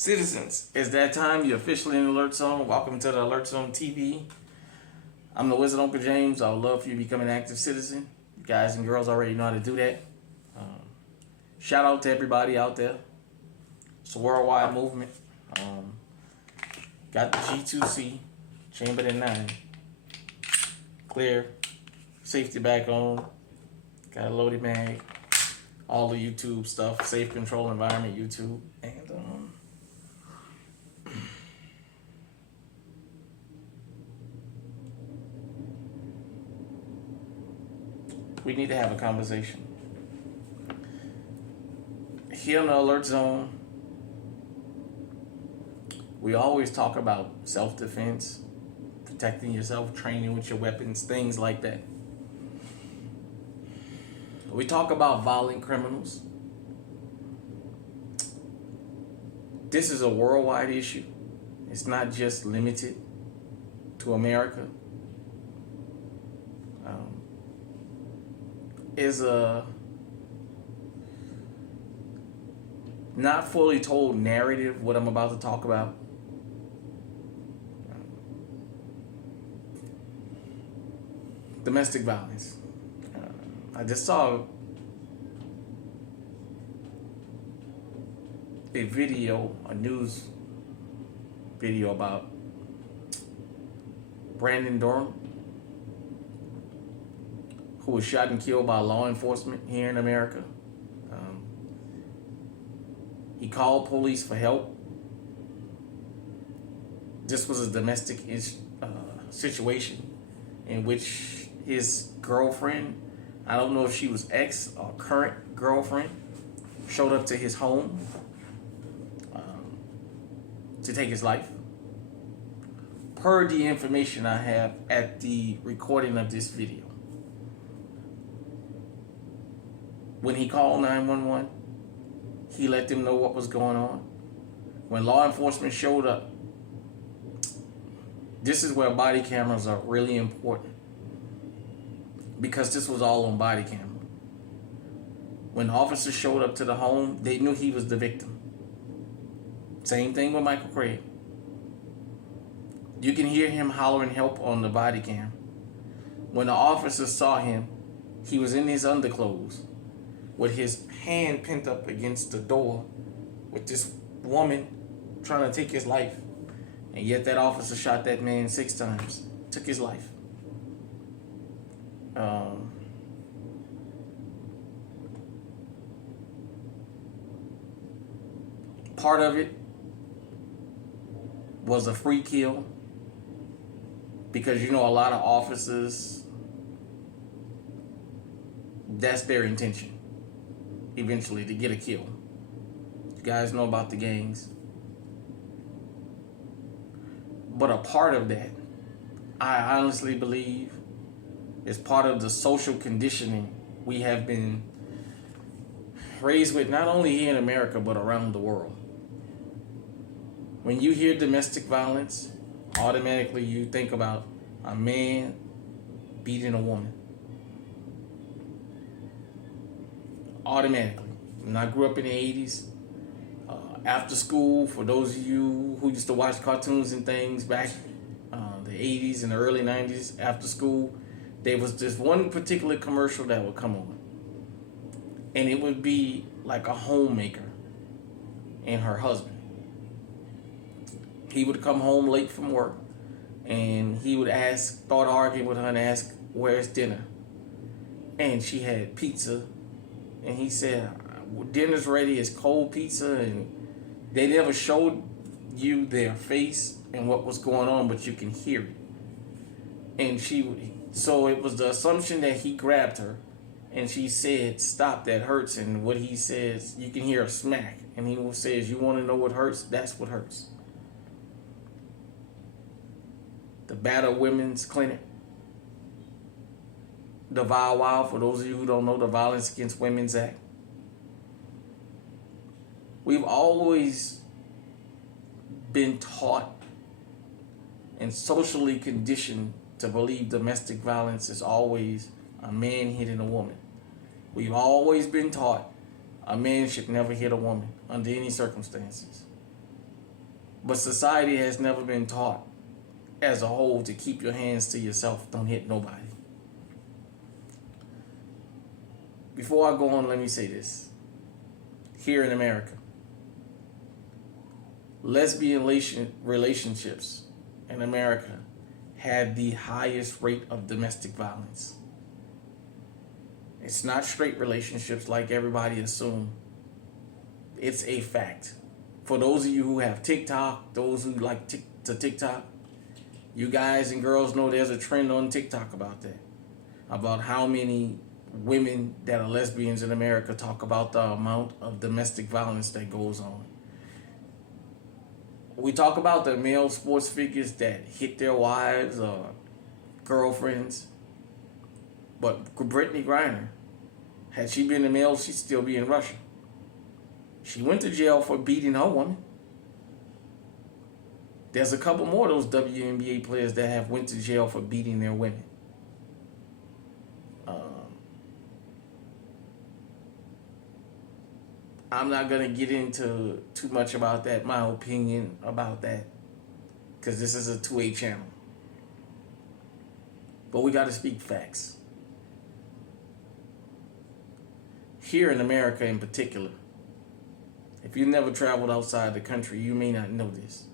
Citizens, it's that time. You're officially in the Alert Zone. Welcome to the Alert Zone TV. I'm the Wizard Uncle James. I would love for you to become an active citizen. You guys and girls already know how to do that. Um, Shout out to everybody out there. It's a worldwide movement. Got the G2C, chambered in 9. Clear. Safety back on. Got a loaded mag. All the YouTube stuff. Safe control environment, YouTube. And we need to have a conversation. Here in the Alert Zone, we always talk about self-defense, protecting yourself, training with your weapons, things like that. We talk about violent criminals. This is a worldwide issue. It's not just limited to America. Is a not fully told narrative what I'm about to talk about. Domestic violence. I just saw a video, a news video about Durham, who was shot and killed by law enforcement here in America. He called police for help. This was a domestic situation in which his girlfriend, I don't know if she was ex or current girlfriend, showed up to his home to take his life. Per the information I have at the recording of this video. When he called 911, he let them know what was going on. When law enforcement showed up, this is where body cameras are really important, because this was all on body camera. When officers showed up to the home, they knew he was the victim. Same thing with Michael Craig. You can hear him hollering help on the body cam. When the officers saw him, he was in his underclothes with his hand pinned up against the door with this woman trying to take his life. And yet that officer shot that man 6 times, took his life. Part of it was a free kill, because a lot of officers, that's their intention, eventually, to get a kill. You guys know about the gangs. But a part of that, I honestly believe, is part of the social conditioning we have been raised with, not only here in America, but around the world. When you hear domestic violence, automatically you think about a man beating a woman. Automatically. When I grew up in the 80s, after school, for those of you who used to watch cartoons and things back the 80s and the early 90s, after school, there was this one particular commercial that would come on. And it would be like a homemaker and her husband. He would come home late from work, and he would start arguing with her and ask, "Where's dinner?" And she had pizza, and he said, "Dinner's ready, it's cold pizza." And they never showed you their face and what was going on, but you can hear it. And so it was the assumption that he grabbed her, and she said, "Stop, that hurts." And what he says, you can hear a smack, and he says, "You want to know what hurts? That's what hurts." The Battered Women's Clinic, the VOW, for those of you who don't know, the Violence Against Women's Act. We've always been taught and socially conditioned to believe domestic violence is always a man hitting a woman. We've always been taught a man should never hit a woman under any circumstances. But society has never been taught as a whole to keep your hands to yourself. Don't hit nobody. Before I go on, let me say this. Here in America, lesbian relationships in America have the highest rate of domestic violence. It's not straight relationships like everybody assumes. It's a fact. For those of you who have TikTok, those who like to TikTok, you guys and girls know there's a trend on TikTok about that. About how many women that are lesbians in America talk about the amount of domestic violence that goes on. We talk about the male sports figures that hit their wives or girlfriends. But Brittany Griner, had she been a male, she'd still be in Russia. She went to jail for beating her woman. There's a couple more of those WNBA players that have went to jail for beating their women. I'm not going to get into too much about that, my opinion about that, because this is a 2A channel. But we got to speak facts. Here in America in particular, if you've never traveled outside the country, you may not know this.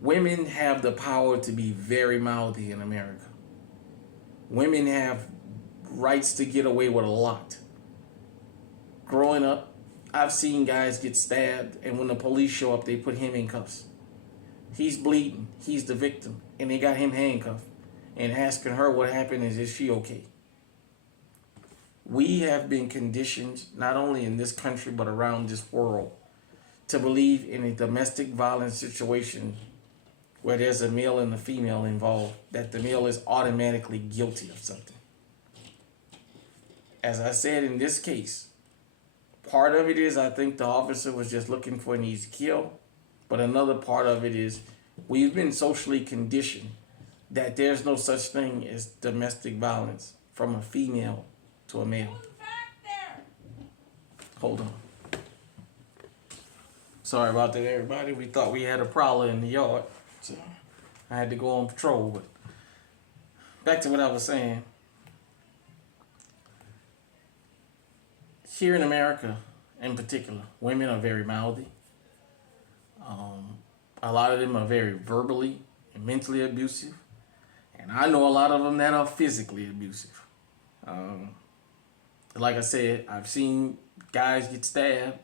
Women have the power to be very mouthy in America. Women have rights to get away with a lot. Growing up, I've seen guys get stabbed, and when the police show up, they put him in cuffs. He's bleeding. He's the victim, and they got him handcuffed and asking her what happened is she okay? We have been conditioned, not only in this country, but around this world, to believe in a domestic violence situation where there's a male and a female involved, that the male is automatically guilty of something. As I said in this case, part of it is I think the officer was just looking for an easy kill, but another part of it is we've been socially conditioned that there's no such thing as domestic violence from a female to a male. Hold on. Sorry about that, everybody. We thought we had a prowler in the yard, so I had to go on patrol. But back to what I was saying. Here in America, in particular, women are very mouthy. A lot of them are very verbally and mentally abusive. And I know a lot of them that are physically abusive. Like I said, I've seen guys get stabbed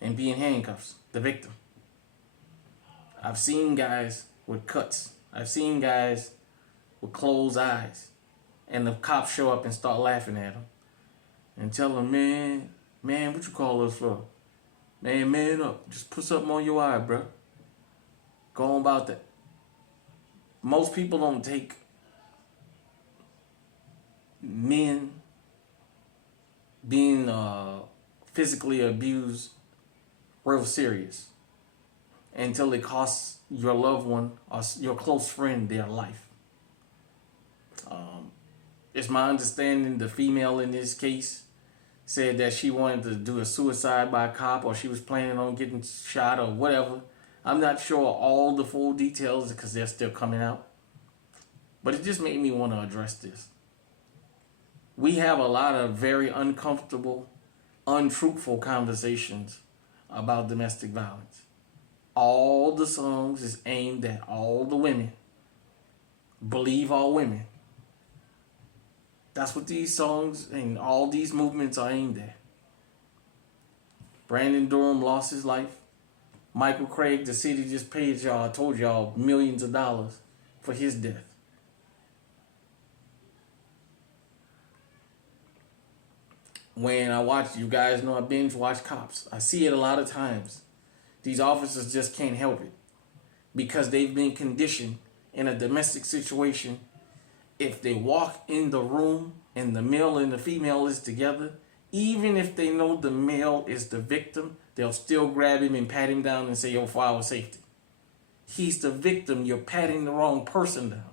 and be in handcuffs, the victim. I've seen guys with cuts. I've seen guys with closed eyes. And the cops show up and start laughing at them. And tell them, man, what you call us for? Man up. Just put something on your eye, bro. Go on about that. Most people don't take men being physically abused real serious until it costs your loved one or your close friend their life. It's my understanding the female in this case said that she wanted to do a suicide by a cop, or she was planning on getting shot or whatever. I'm not sure all the full details because they're still coming out. But it just made me want to address this. We have a lot of very uncomfortable, untruthful conversations about domestic violence. All the songs is aimed at all the women. Believe all women. That's what these songs and all these movements are aimed at. Brandon Durham lost his life. Michael Craig, the city just paid y'all, I told y'all, millions of dollars for his death. When I watch, you guys know I binge watch Cops. I see it a lot of times. These officers just can't help it because they've been conditioned in a domestic situation. If they walk in the room and the male and the female is together, even if they know the male is the victim, they'll still grab him and pat him down and say, "Yo, for our safety." He's the victim. You're patting the wrong person down.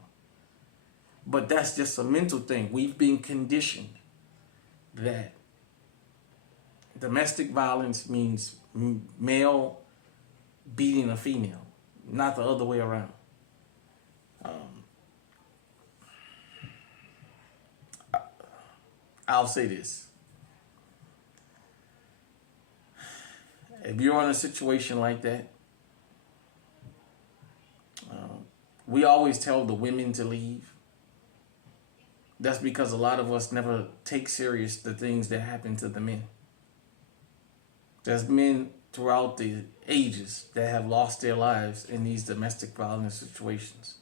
But that's just a mental thing. We've been conditioned that domestic violence means male beating a female, not the other way around. I'll say this. If you're in a situation like that, we always tell the women to leave. That's because a lot of us never take serious the things that happen to the men. There's men throughout the ages that have lost their lives in these domestic violence situations.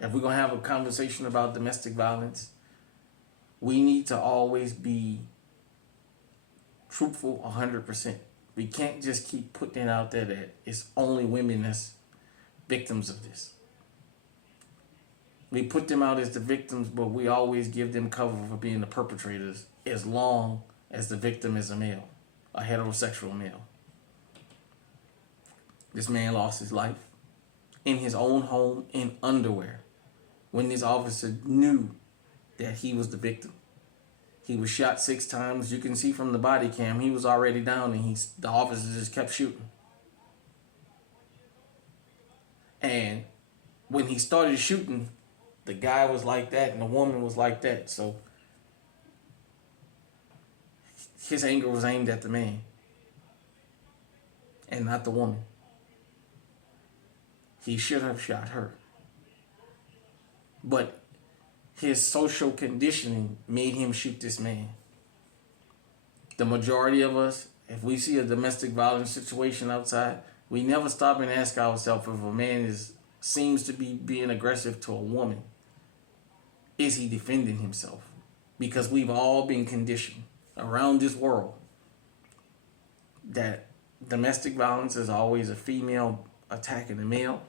If we're going to have a conversation about domestic violence, we need to always be truthful 100%. We can't just keep putting it out there that it's only women that's victims of this. We put them out as the victims, but we always give them cover for being the perpetrators as long as the victim is a male, a heterosexual male. This man lost his life in his own home in underwear when this officer knew that he was the victim. He was shot 6 times. You can see from the body cam, he was already down and the officer just kept shooting. And when he started shooting, the guy was like that and the woman was like that. So his anger was aimed at the man and not the woman. He should have shot her. But his social conditioning made him shoot this man. The majority of us, if we see a domestic violence situation outside, we never stop and ask ourselves if a man seems to be being aggressive to a woman. Is he defending himself? Because we've all been conditioned around this world that domestic violence is always a female attacking a male,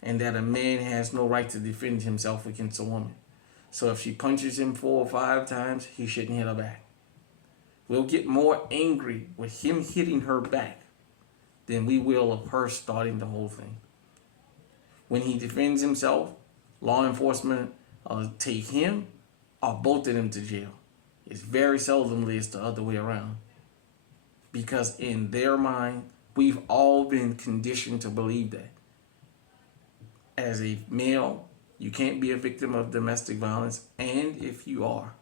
and that a man has no right to defend himself against a woman. So if she punches him 4 or 5 times, he shouldn't hit her back. We'll get more angry with him hitting her back than we will of her starting the whole thing. When he defends himself, law enforcement take him or both of them to jail. It's very seldomly it's the other way around. Because in their mind, we've all been conditioned to believe that. As a male, you can't be a victim of domestic violence, and if you are,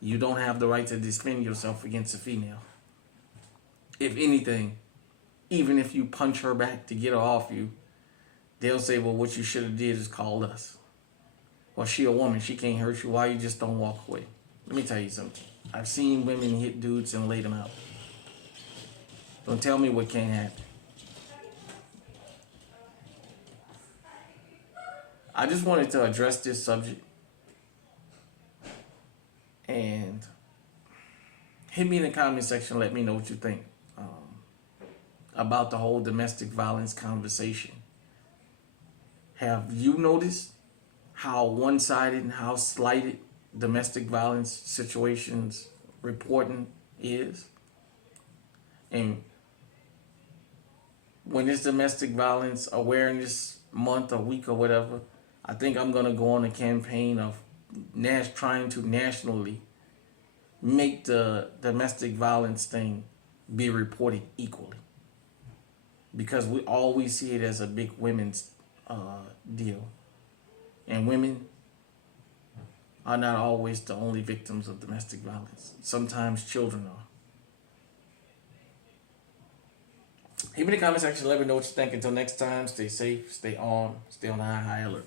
you don't have the right to defend yourself against a female. If anything, even if you punch her back to get her off you, they'll say, well, what you should have did is called us. Well, she a woman, she can't hurt you. Why you just don't walk away? Let me tell you something. I've seen women hit dudes and lay them out. Don't tell me what can't happen. I just wanted to address this subject and hit me in the comment section. Let me know what you think about the whole domestic violence conversation. Have you noticed how one-sided and how slighted domestic violence situations reporting is? And when it's domestic violence awareness month or week or whatever, I think I'm going to go on a campaign of trying to nationally make the domestic violence thing be reported equally. Because we always see it as a big women's deal. And women are not always the only victims of domestic violence. Sometimes children are. Leave me in the comment section. Let me know what you think. Until next time, stay safe, stay on the high alert.